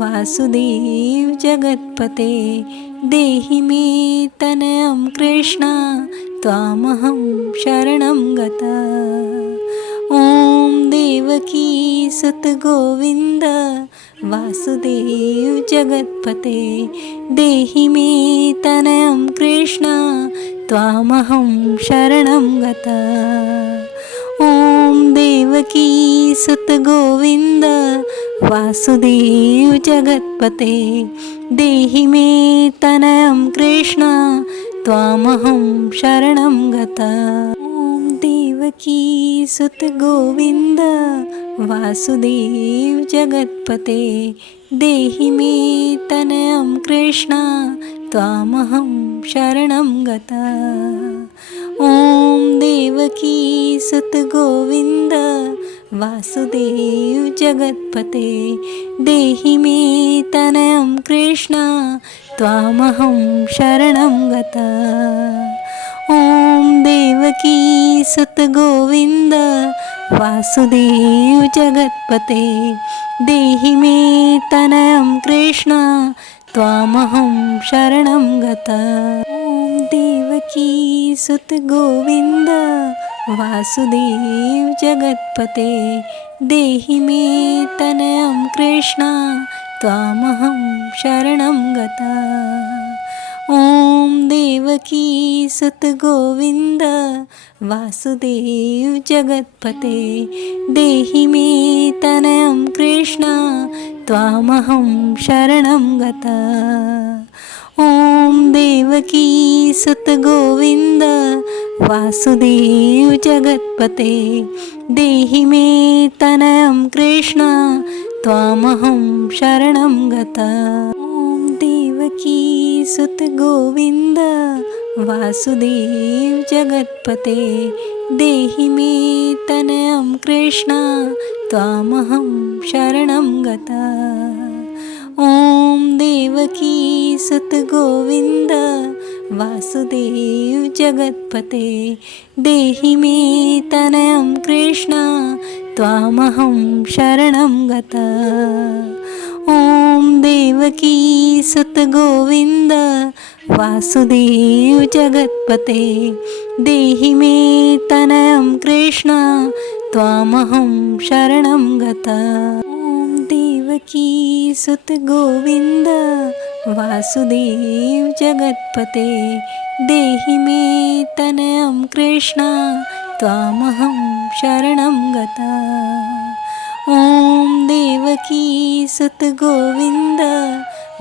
वासुदेव जगत्पते देहि मे तनयं कृष्ण त्वामहं शरणं गता। ॐ देवकी सुत गोविन्द वासुदेव जगत्पते देहि मे तनयं कृष्ण त्वामहं शरणं गता। ॐ देवकी सुत गोविन्द वासुदेव जगत्पते देहि मे तनयं कृष्ण त्वामहं शरणं गता। ॐ देवकी सुत गोविन्द वासुदेव जगत्पते देहि मे तनयं कृष्ण त्वामहं शरणं गता। ॐ देवकी सुत गोविन्द वासुदेव जगत्पते देहि मे तनयं कृष्ण त्वामहं शरणं गता। ॐ देवकी सुत गोविन्द वासुदेव जगत्पते देहि मे तनयं कृष्ण त्वामहं शरणं गता। ॐ देवकी सुत गोविन्द वासुदेव जगत्पते देहि मे तनयं कृष्ण त्वामहं शरणं गता। ॐ देवकी सुत गोविन्द वासुदेव जगत्पते देहि मे तनयं कृष्ण त्वामहं शरणं गता। ॐ देवकी सुत गोविन्द वासुदेव जगत्पते देहि मे तनयं कृष्ण त्वामहं शरणं गता। ॐ देवकी सुत गोविन्द वासुदेव जगत्पते देहि मे तनयं कृष्ण त्वामहं शरणं गता। ॐ देवकी सुत गोविन्द वासुदेव जगत्पते देहि मे तनयं कृष्ण त्वामहं शरणं गता। ॐ देवकी सुत गोविन्द वासुदेव जगत्पते देहि मे तनयं कृष्ण त्वामहं शरणं गता। ॐ देवकी सुत गोविन्द वासुदेव जगत्पते देहि मे तनयं कृष्ण त्वामहं शरणं गता। ॐ देवकी सुत गोविन्द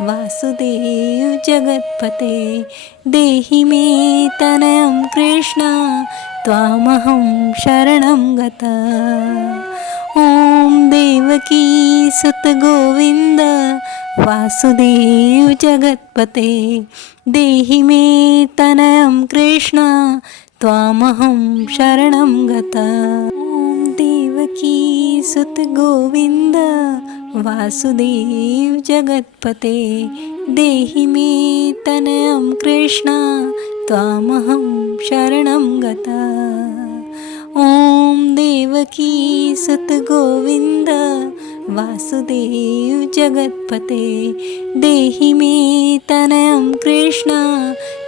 वासुदेव जगत्पते देहि मे तनयं कृष्ण त्वामहं शरणं गता। ॐ देवकी सुत गोविन्द वासुदेव जगत्पते देहि मे तनयं कृष्ण त्वामहं शरणं गता। ॐ देवकी सुत गोविन्द वासुदेव जगत्पते देहि मे तनयं कृष्ण त्वामहं शरणं गता। ॐ देवकी सुत गोविन्द वासुदेव जगत्पते देहि मे तनयं कृष्ण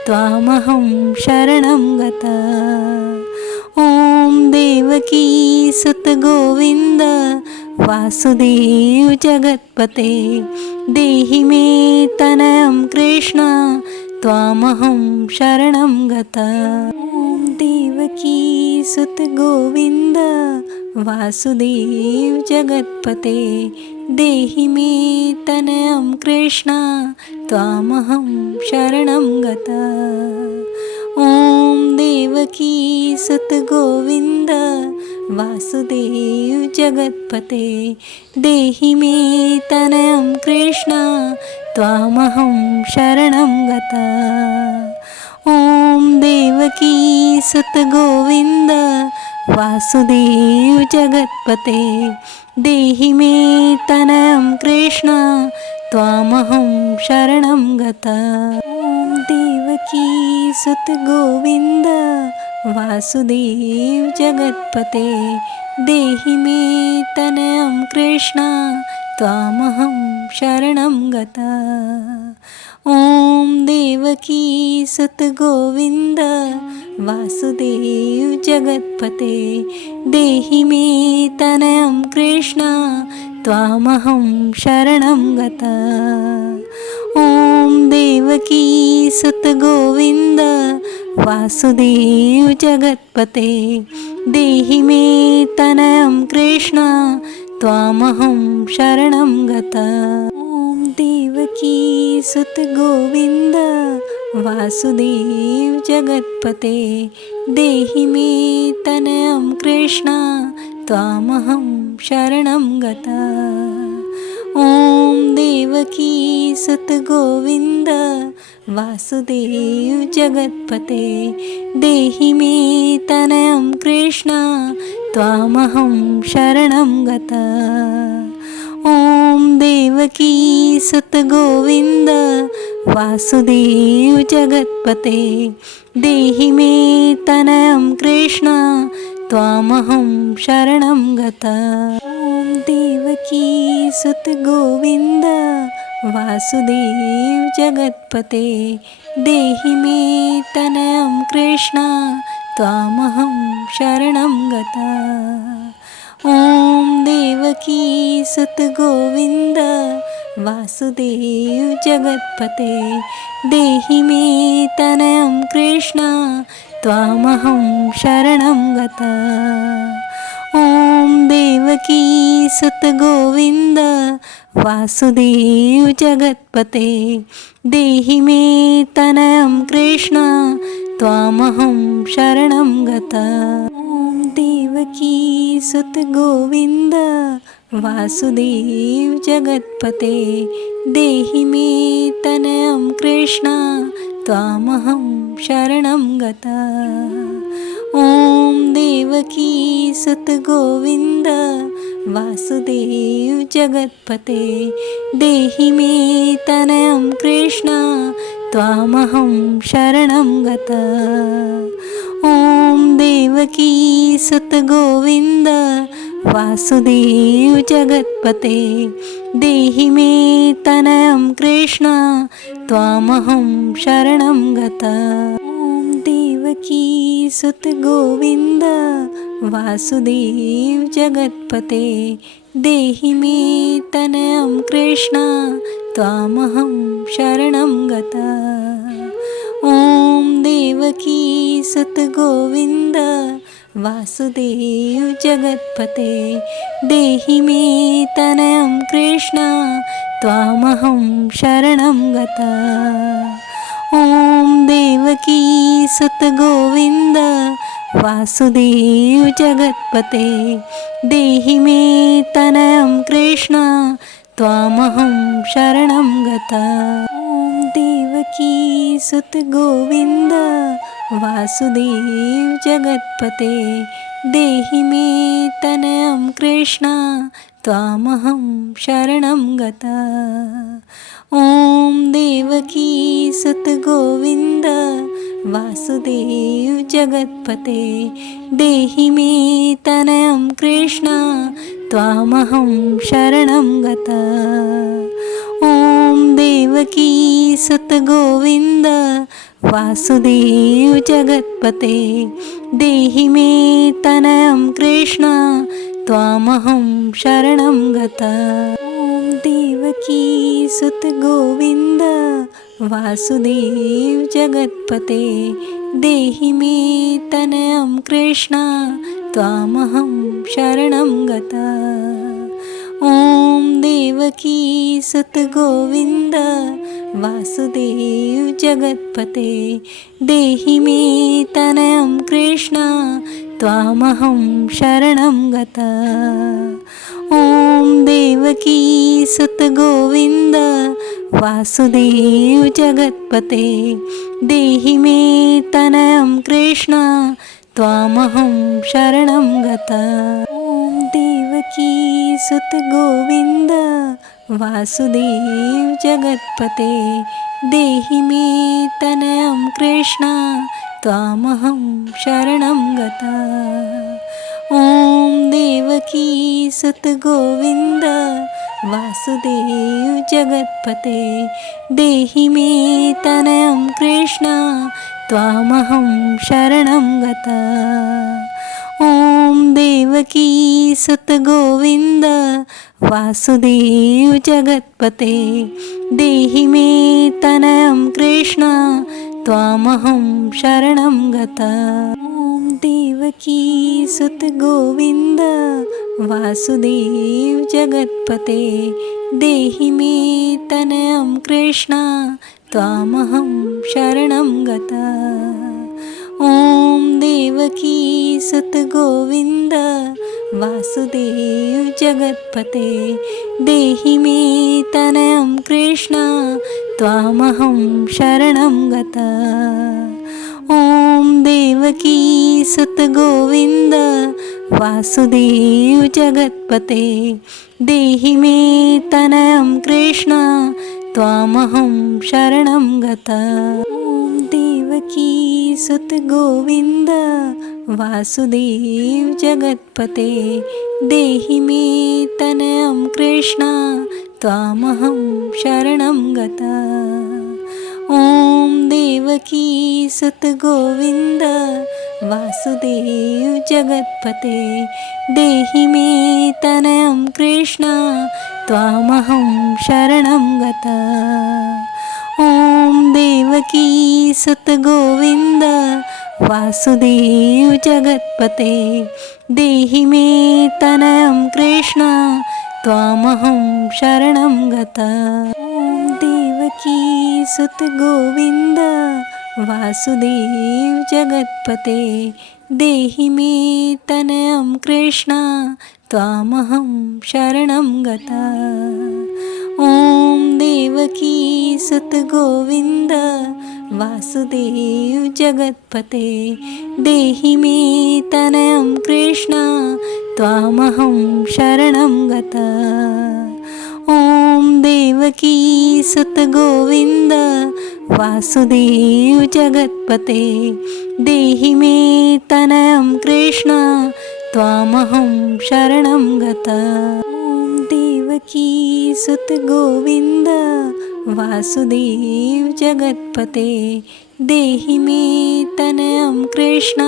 त्वामहं शरणं गता। ॐ देवकी सुत गोविन्द वासुदेव जगत्पते देहि मे तनयं कृष्ण त्वामहं शरणं गता। ॐ देवकी सुत गोविन्द वासुदेव जगत्पते देहि मे तनयं कृष्ण त्वामहं शरणं गता। ॐ देवकी सुत गोविन्द वासुदेव जगत्पते देहि मे तनयं कृष्ण त्वामहं शरणं गता। ॐ देवकी सुत गोविन्द वासुदेव जगत्पते देहि मे तनयं कृष्ण त्वामहं शरणं गता। ॐ देवकी सुत गोविन्द वासुदेव जगत्पते देहि मे तनयं कृष्ण त्वामहं शरणं गता। ॐ देवकी सुत गोविन्द वासुदेव जगत्पते देहि मे तनयं कृष्ण त्वामहं शरणं गता। ॐ देवकी सुत गोविन्द वासुदेव जगत्पते देहि मे तनयं कृष्ण त्वामहं शरणं गता। ॐ देवकी सुत गोविन्द वासुदेव जगत्पते देहि मे तनयं कृष्ण त्वामहं शरणं गता। ॐ देवकी सुत गोविन्द वासुदेव जगत्पते देहि मे तनयं कृष्ण त्वामहं शरणं गता। ॐ देवकी सुत गोविन्द वासुदेव जगत्पते देहि मे तनयं कृष्ण त्वामहं शरणं गता। ॐ देवकी सुत गोविन्द वासुदेव जगत्पते देहि मे तनयं कृष्ण त्वामहं शरणं गता। ॐ देवकी सुत गोविन्द वासुदेव जगत्पते देहि मे तनयं कृष्ण त्वामहं शरणं गता। ॐ देवकी सुत गोविन्द वासुदेव जगत्पते देहि मे तनयं कृष्ण त्वामहं शरणं गता। ॐ देवकी सुत गोविन्द वासुदेव जगत्पते देहि मे तनयं कृष्ण त्वामहं शरणं गता। ॐ देवकी सुत गोविन्द वासुदेव जगत्पते देहि मे तनयं कृष्ण त्वामहं शरणं गता। ॐ देवकी सुत गोविन्द वासुदेव जगत्पते देहि मे तनयं कृष्ण त्वामहं शरणं गता। ॐ देवकी सुत गोविन्द वासुदेव जगत्पते देहि मे तनयं कृष्ण त्वामहं शरणं गता। ॐ देवकी सुत गोविन्द वासुदेव जगत्पते देहि मे तनयं कृष्ण त्वामहं शरणं गता। ॐ देवकी सुत गोविन्द वासुदेव जगत्पते देहि मे तनयं कृष्ण त्वामहं शरणं गता। ॐ देवकी सुत गोविन्द वासुदेव जगत्पते देहि मे तनयं कृष्ण त्वामहं शरणं गता। ॐ देवकी सुत गोविन्द वासुदेव जगत्पते देहि मे तनयं कृष्ण त्वामहं शरणं गता। ॐ देवकी सुत गोविन्द वासुदेव जगत्पते देहि मे तनयं कृष्ण त्वामहं शरणं गता। ॐ देवकी सुत गोविन्द वासुदेव जगत्पते देहि मे तनयं कृष्ण त्वामहं शरणं गता। ॐ देवकी सुत गोविन्द वासुदेव जगत्पते देहि मे तनयं कृष्ण त्वामहं शरणं गता। ॐ देवकी सुत गोविन्द वासुदेव जगत्पते देहि मे तनयं कृष्ण त्वामहं शरणं गता। ॐ देवकी सुत गोविन्द वासुदेव जगत्पते देहि मे तनयं कृष्ण त्वामहं शरणं गता। ॐ देवकी सुत गोविन्द वासुदेव जगत्पते देहि मे तनयं कृष्ण त्वामहं शरणं गता। ॐ देवकी सुत गोविन्द वासुदेव जगत्पते देहि मे तनयं कृष्ण त्वामहं शरणं गता। ॐ देवकी सुत गोविन्द वासुदेव जगत्पते देहि मे तनयं कृष्ण त्वामहं शरणं गता। ॐ देवकी सुत गोविन्द वासुदेव जगत्पते देहि मे तनयं कृष्ण त्वामहं शरणं गता। ॐ देवकी सुत गोविन्द वासुदेव जगत्पते देहि मे तनयं कृष्ण त्वामहं शरणं गता। ॐ देवकी सुत गोविन्द वासुदेव जगत्पते देहि मे तनयं कृष्ण त्वामहं शरणं गता। ॐ देवकी सुत गोविन्द वासुदेव जगत्पते देहि मे तनयं कृष्ण त्वामहं शरणं गता। ॐ देवकी सुत गोविन्द वासुदेव जगत्पते देहि मे तनयं कृष्ण त्वामहं शरणं गता। ॐ देवकी सुत गोविन्द वासुदेव जगत्पते देहि मे तनयं कृष्ण त्वामहं शरणं गता। ॐ देवकी सुत गोविन्द वासुदेव जगत्पते देहि मे तनयं कृष्ण त्वामहं शरणं गता। ॐ देवकी सुत गोविन्द वासुदेव जगत्पते देहि मे तनयं कृष्ण त्वामहं शरणं गता। ॐ देवकी सुत गोविन्द वासुदेव जगत्पते देहि मे तनयं कृष्ण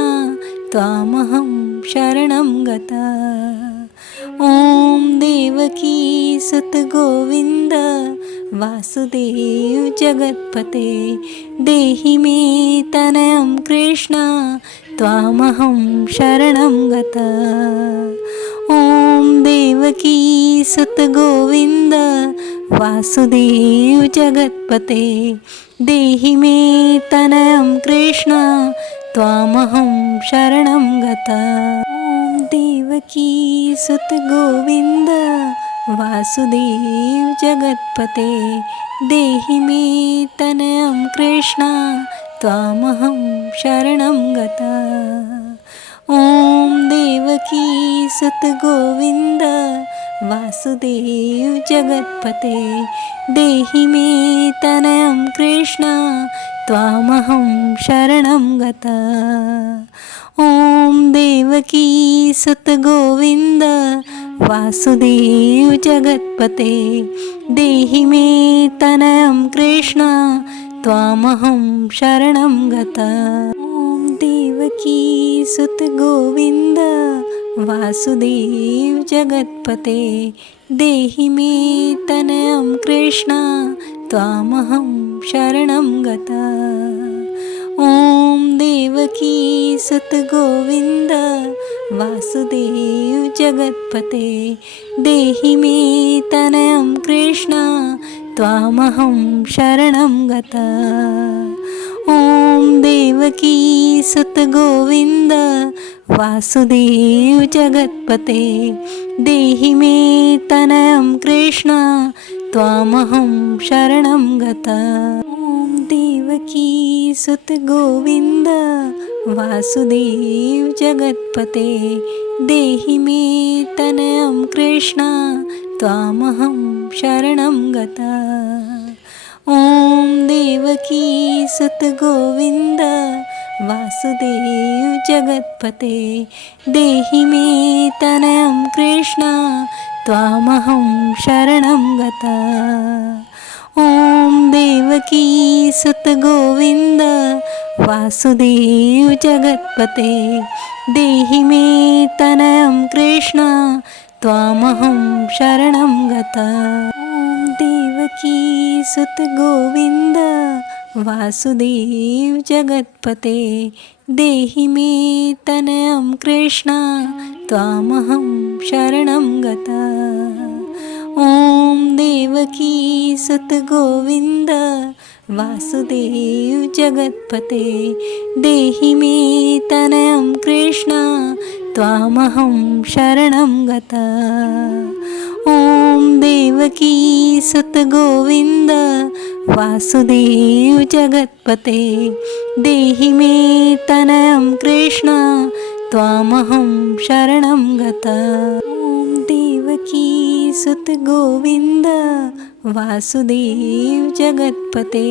त्वामहं शरणं गता। ॐ देवकी सुत गोविन्द वासुदेव जगत्पते देहि मे तनयं कृष्ण त्वामहं शरणं गता। ॐ देवकी सुत गोविन्द वासुदेव जगत्पते देहि मे तनयं कृष्ण त्वामहं शरणं गता। ॐ देवकी सुत गोविन्द वासुदेव जगत्पते देहि मे तनयं कृष्ण त्वामहं शरणं गता। ॐ देवकी सुत गोविन्द वासुदेव जगत्पते देहि मे तनयं कृष्ण त्वामहं शरणं गता। ॐ देवकी सुत गोविन्द वासुदेव जगत्पते देहि मे तनयं कृष्ण त्वामहं शरणं गता। ॐ देवकी सुत गोविन्द वासुदेव जगत्पते देहि मे तनयं कृष्ण त्वामहं शरणं गता। ॐ देवकी सुत गोविन्द वासुदेव जगत्पते देहि मे तनयं कृष्ण त्वामहं शरणं गता। ॐ देवकी सुत गोविन्द वासुदेव जगत्पते देहि मे तनयं कृष्ण त्वामहं शरणं गता। ॐ देवकी सुत गोविन्द वासुदेव जगत्पते देहि मे तनयं कृष्ण त्वामहं शरणं गता। ॐ देवकी सुत गोविन्द वासुदेव जगत्पते देहि मे तनयं कृष्ण त्वामहं शरणं गता। ॐ देवकी सुत गोविन्द वासुदेव जगत्पते देहि मे तनयं कृष्ण त्वामहं शरणं गता। ॐ देवकी सुत गोविन्द वासुदेव जगत्पते देहि मे तनयं कृष्ण त्वामहं शरणं गता। ॐ देवकी सुत गोविन्द वासुदेव जगत्पते देहि मे तनयं कृष्ण त्वामहं शरणं गता। ॐ देवकी सुत गोविन्द वासुदेव जगत्पते देहि मे तनयं कृष्ण त्वामहं शरणं गता। ॐ देवकी सुत गोविन्द वासुदेव जगत्पते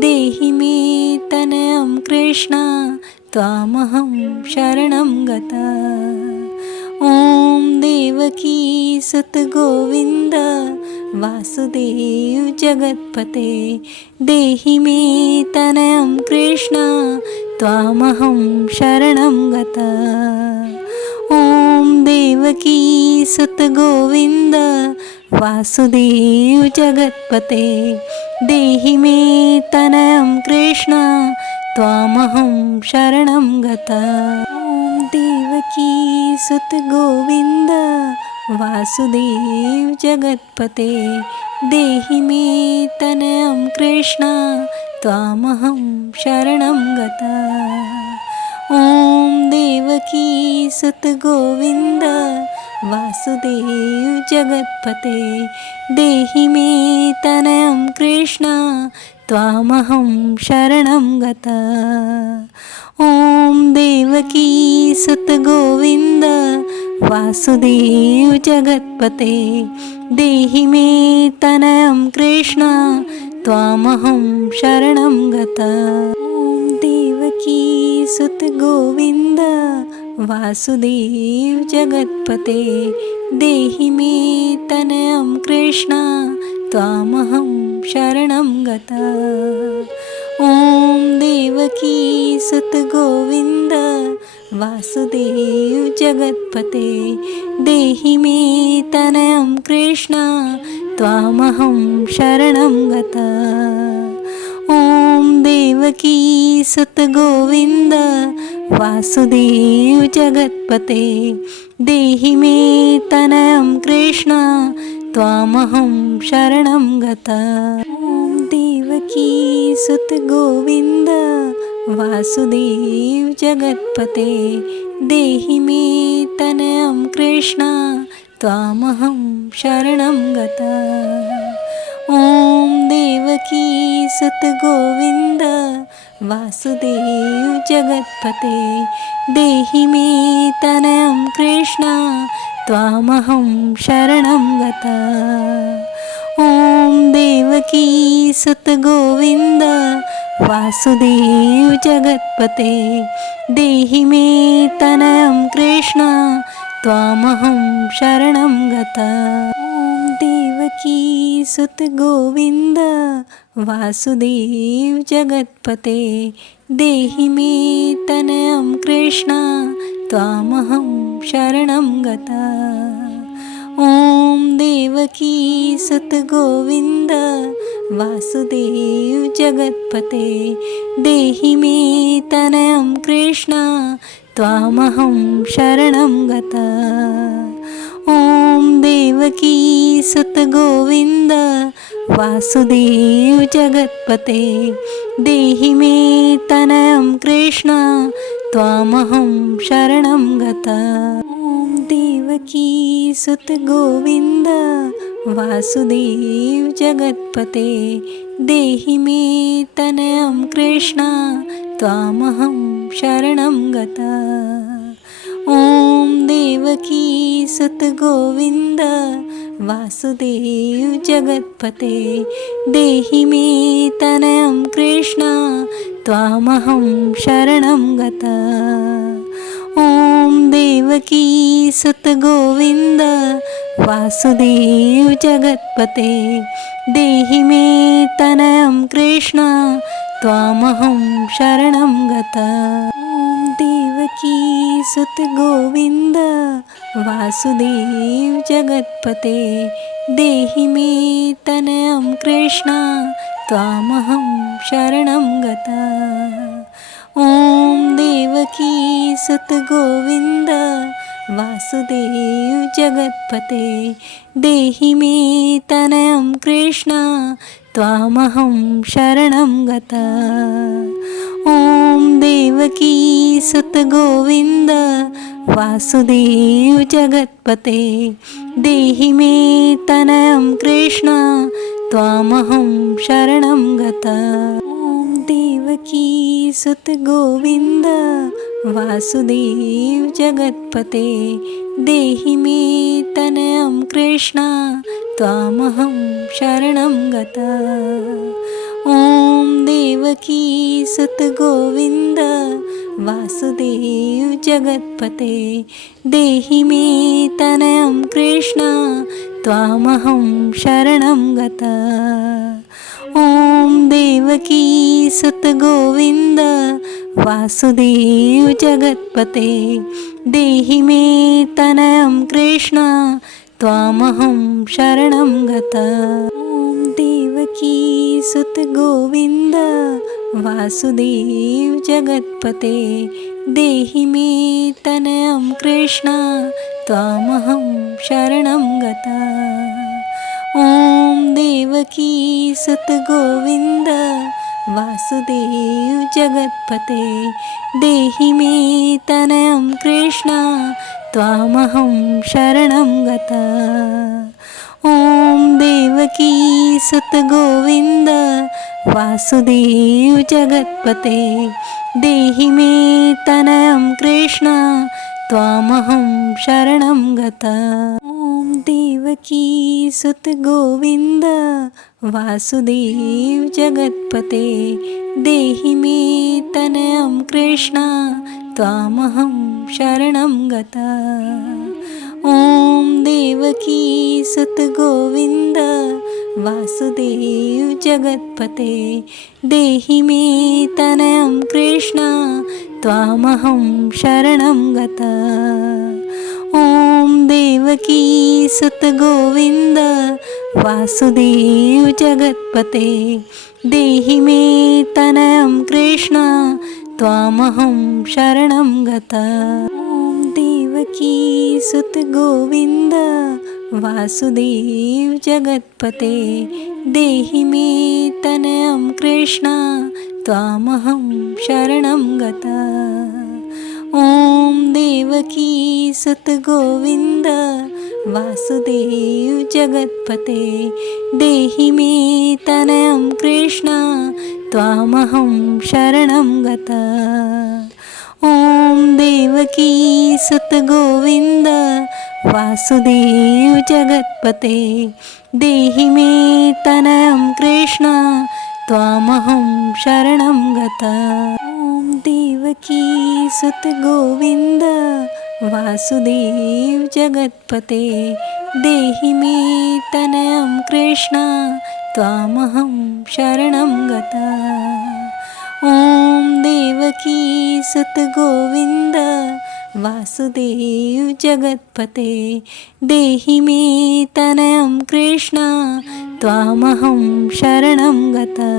देहि मे तनयं कृष्ण त्वामहं शरणं गता। ॐ देवकी सुत गोविन्द वासुदेव जगत्पते देहि मे तनयं कृष्ण त्वामहं शरणं गता। ॐ देवकी सुत गोविन्द वासुदेव जगत्पते देहि मे तनयं कृष्ण त्वामहं शरणं गता। ॐ देवकी सुत गोविन्द वासुदेव जगत्पते देहि मे तनयं कृष्ण त्वामहं शरणं गता। ॐ देवकी सुत गोविन्द वासुदेव जगत्पते देहि मे तनयं कृष्ण त्वामहं शरणं गता। ॐ देवकी सुत गोविन्द वासुदेव जगत्पते देहि मे तनयं कृष्ण त्वामहं शरणं गता। ॐ देवकी सुत गोविन्द वासुदेव जगत्पते देहि मे तनयं कृष्ण त्वामहं शरणं गता। ॐ देवकी सुत गोविन्द वासुदेव जगत्पते देहि मे तनयं कृष्ण त्वामहं शरणं गता। ॐ देवकी सुत गोविन्द वासुदेव जगत्पते देहि मे तनयं कृष्ण त्वामहं शरणं गता। ॐ देवकी सुत गोविन्द वासुदेव जगत्पते देहि मे तनयं कृष्ण त्वामहं शरणं गता। ॐ देवकी सुत गोविन्द वासुदेव जगत्पते देहि मे तनयं कृष्ण त्वामहं शरणं गता। ॐ देवकी सुत गोविन्द वासुदेव जगत्पते देहि मे तनयं कृष्ण त्वामहं शरणं गता। ॐ देवकी सुत गोविन्द वासुदेव जगत्पते देहि मे तनयं कृष्ण त्वामहं शरणं गता। ॐ देवकी सुत गोविन्द वासुदेव जगत्पते देहि मे तनयं कृष्ण त्वामहं शरणं गता। ॐ देवकी सुत गोविन्द वासुदेव जगत्पते देहि मे तनयं कृष्ण त्वामहं शरणं गता। ॐ देवकी सुत गोविन्द वासुदेव जगत्पते देहि मे तनयं कृष्ण त्वामहं शरणं गता। ॐ देवकी सुत गोविन्द वासुदेव जगत्पते देहि मे तनयं कृष्ण त्वामहं शरणं गता। ॐ देवकी सुत गोविन्द वासुदेव जगत्पते देहि मे तनयं कृष्ण त्वामहं शरणं गता। ॐ देवकी सुत गोविन्द वासुदेव जगत्पते देहि मे तनयं कृष्ण त्वामहं शरणं गता। ॐ देवकी सुत गोविन्द वासुदेव जगत्पते देहि मे तनयं कृष्ण त्वामहं शरणं गता। ॐ देवकी सुत गोविन्द वासुदेव जगत्पते देहि मे तनयं कृष्ण त्वामहं शरणं गता। ॐ देवकी सुत गोविन्द वासुदेव जगत्पते देहि मे तनयं कृष्ण त्वामहं शरणं गता। ॐ देवकी सुत गोविन्द वासुदेव जगत्पते देहि मे तनयं कृष्ण त्वामहं शरणं गता। ॐ देवकी सुत गोविन्द वासुदेव जगत्पते देहि मे तनयं कृष्ण त्वामहं शरणं गता। ॐ देवकी सुत गोविन्द वासुदेव जगत्पते देहि मे तनयं कृष्ण त्वामहं शरणं गता। ॐ देवकी सुत गोविन्द वासुदेव जगत्पते देहि मे तनयं कृष्ण त्वामहं शरणं गता। ॐ देवकी सुत गोविन्द वासुदेव जगत्पते देहि मे तनयं कृष्ण त्वामहं शरणं गता। ॐ देवकी सुत गोविन्द वासुदेव जगत्पते देहि मे तनयं कृष्ण त्वामहं शरणं गता। ॐ देवकी सुत गोविन्द वासुदेव जगत्पते देहि मे तनयं कृष्ण त्वामहं शरणं गता। ॐ देवकी सुत गोविन्द वासुदेव जगत्पते देहि मे तनयं कृष्ण त्वामहं शरणं गता। ॐ देवकी सुत गोविन्द वासुदेव जगत्पते देहि मे तनयं कृष्ण त्वामहं शरणं गता। ॐ देवकी सुत गोविन्द वासुदेव जगत्पते देहि मे तनयं कृष्ण त्वामहं शरणं गता। ॐ देवकी सुत गोविन्द वासुदेव जगत्पते देहि मे तनयं कृष्ण त्वामहं शरणं गता। ॐ देवकी सुत गोविन्द वासुदेव जगत्पते देहि मे तनयं कृष्ण त्वामहं शरणं गता। ॐ देवकी सुत गोविन्द वासुदेव जगत्पते देहि मे तनयं कृष्ण त्वामहं शरणं गता।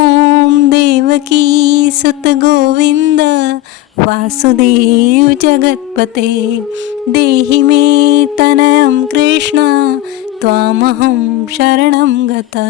ॐ देवकी सुत गोविन्द वासुदेव जगत्पते देहि मे तनयं कृष्ण त्वामहं शरणं गता।